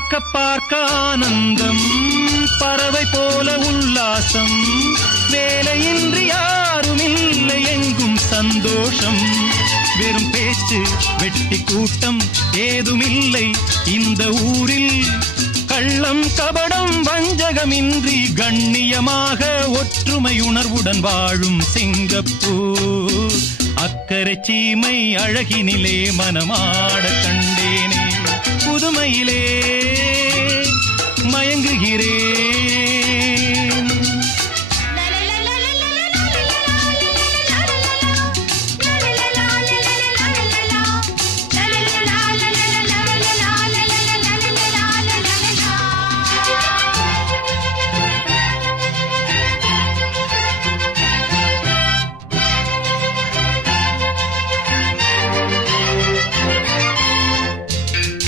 பார்க்க பார்க்க ஆனந்தம், பறவை போல உல்லாசம், வேலையின்றி யாரும் இல்லை எங்கும் சந்தோஷம். வெறும் பேச்சு வெட்டி கூட்டம் ஏதுமில்லை இந்த ஊரில். கள்ளம் கபடம் வஞ்சகமின்றி கண்ணியமாக ஒற்றுமை உணர்வுடன் வாழும் சிங்கப்பூர். அக்கரை சீமை அழகினிலே மனமாட கண்டேனே.